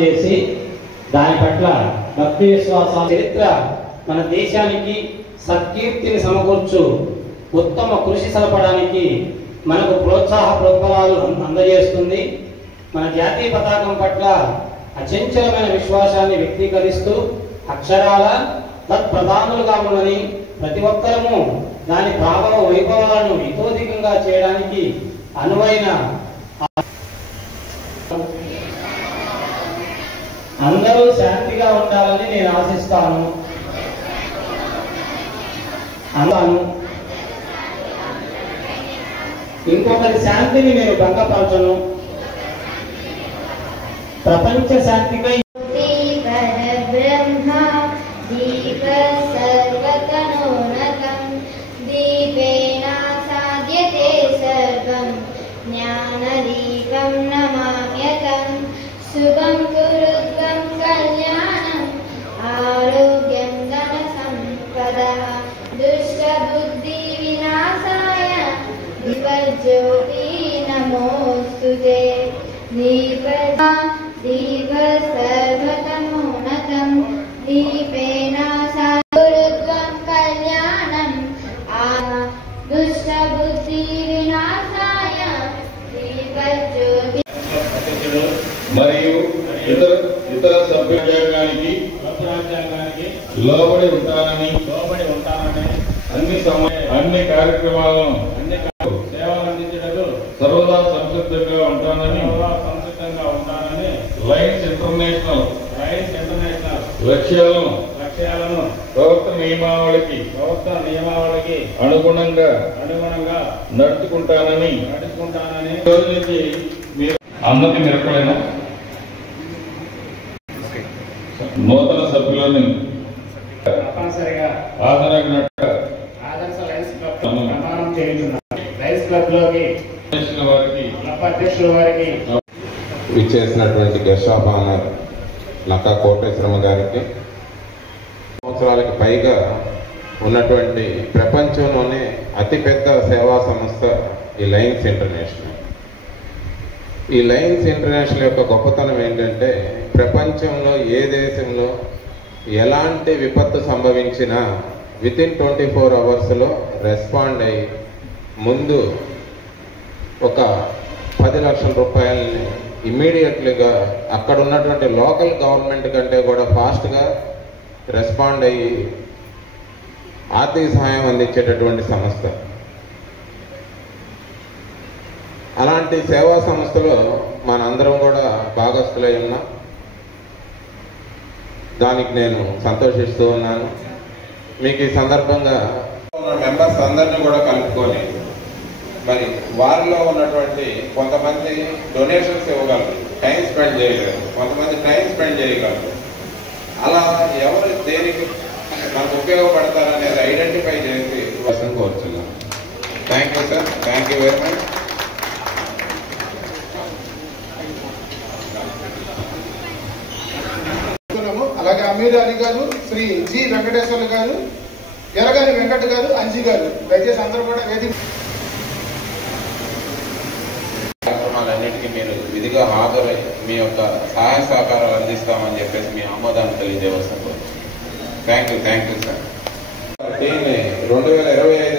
చేసి దాని పట్ల భక్తి విశ్వాస చరిత్ర మన దేశానికి సత్కీర్తిని సమకూర్చు ఉత్తమ కృషి సలపడానికి మనకు ప్రోత్సాహ ప్రోత్సాహాలు అందజేస్తుంది. మన జాతీయ పతాకం పట్ల అచంచలమైన విశ్వాసాన్ని వ్యక్తీకరిస్తూ అక్షరాల తత్ప్రధానులుగా ఉన్నని ప్రతి ఒక్కరము దాని ప్రభావ వైభవాలను ఇతోధికంగా చేయడానికి అనువైన అందరూ శాంతిగా ఉండాలని నేను ఆశిస్తాను. ఇంకొకరి శాంతిని నేను భంగపరచను. ప్రపంచ శాంతికై జ్ఞానదీపం నమామ్యతం శుభం కురుత్వం కళ్యాణం ఆరోగ్యం ధన సంపద దుష్టబుద్ధి వినాశాయ దీపజ్యోతి నమోస్తుతే దీప సర్వతమోన్నతం దీపేన కురుత్వం కళ్యాణం దుష్టబుద్ధి వినాశాయ దీపజ్యోతి మరియు ఇతర సభ్యురాజ్యాంగానికి లోబడి ఉంటానని అన్ని కార్యక్రమాలను సేవలు అందించడానికి సర్వదా సంసిద్ధంగా ఉంటానని లయన్స్ ఇంటర్నేషనల్ లక్ష్యాలను ప్రవర్తన నియమావళికి అనుగుణంగా నడుచుకుంటానని రోజు నుంచి మీరు అన్నది మిరపడైన నూతన సభ్యులను తప్పనిసరిగా ఆదర్శ లయన్స్ క్లబ్ ప్రమాణం చేయించున్నాను. లయన్స్ క్లబ్ లోకి అధ్యక్షుల వారికి విచ్చేసినటువంటి గెస్ట్ ఆఫ్ ఆనర్ లక్కా కోటేశ్వరమ్మ గారికి సంవత్సరాలకు పైగా ఉన్నటువంటి ప్రపంచంలోనే అతిపెద్ద సేవా సంస్థ ఈ లయన్స్ ఇంటర్నేషనల్. ఈ లయన్స్ ఇంటర్నేషనల్ యొక్క గొప్పతనం ఏంటంటే ప్రపంచంలో ఏ దేశంలో ఎలాంటి విపత్తు సంభవించినా వితిన్ 24 అవర్స్లో రెస్పాండ్ అయ్యి ముందు ఒక 10 లక్షల రూపాయలని ఇమ్మీడియట్లీగా అక్కడ ఉన్నటువంటి లోకల్ గవర్నమెంట్ కంటే కూడా ఫాస్ట్గా రెస్పాండ్ అయ్యి ఆర్థిక సహాయం అందించేటటువంటి సంస్థ. అలాంటి సేవా సంస్థలో మనందరం కూడా భాగస్థులై ఉన్నాం. దానికి నేను సంతోషిస్తూ ఉన్నాను. మీకు ఈ సందర్భంగా మెంబర్స్ అందరినీ కూడా కలుపుకొని మరి వారిలో ఉన్నటువంటి కొంతమంది డొనేషన్స్ ఇవ్వగలరు, టైం స్పెండ్ చేయగలరు, కొంతమంది టైం స్పెండ్ చేయగలరు. అలా ఎవరు దేనికి మనకు ఉపయోగపడతారనేది ఐడెంటిఫై చేసి కోసం కోరుచున్నాం. Thank you sir, thank you very much. అలాగే అమీర్ అలీ గారు, శ్రీ జి వెంకటేశ్వర్లు గారు, ఎరగాని వెంకట్ గారు, అంజీ గారు, దయచేసి అందరూ కూడా వేదిక కార్యక్రమాలన్నింటికీ మీరు విధిగా హాజరై మీ యొక్క సహాయ సహకారాలు అందిస్తామని చెప్పేసి మీ ఆమోదాన్ని తెలియజేయవలసింది. Thank you sir. దీన్ని 2025